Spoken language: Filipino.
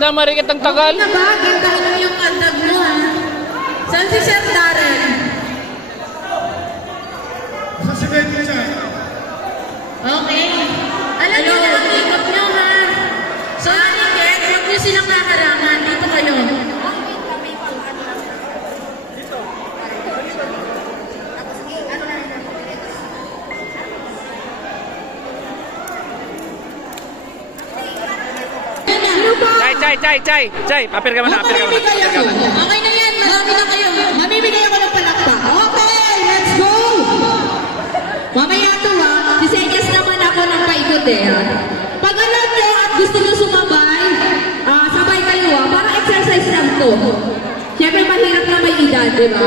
na marikit ang tagal. Okay na ba? Ganda ko lang yung kandag mo, ha? Saan si Chef Darren? Sa si Betty siya. Okay. Alam niyo na ang makeup niyo, ha? So, Mariket, huwag niyo silang kakarangan. Dito kayo. Chay, papir ka muna, papir ka muna. Okay na yan, marami na kayo. Mamimigay ako ng palakpak. Okay, let's go! Mamaya to, ha? Sisenyas naman ako ng paikot, eh, ha? Pag alam nyo at gusto nyo sumabay, sabay kayo, ha? Parang exercise lang to. Siyempre, mahirap na may edad, di ba?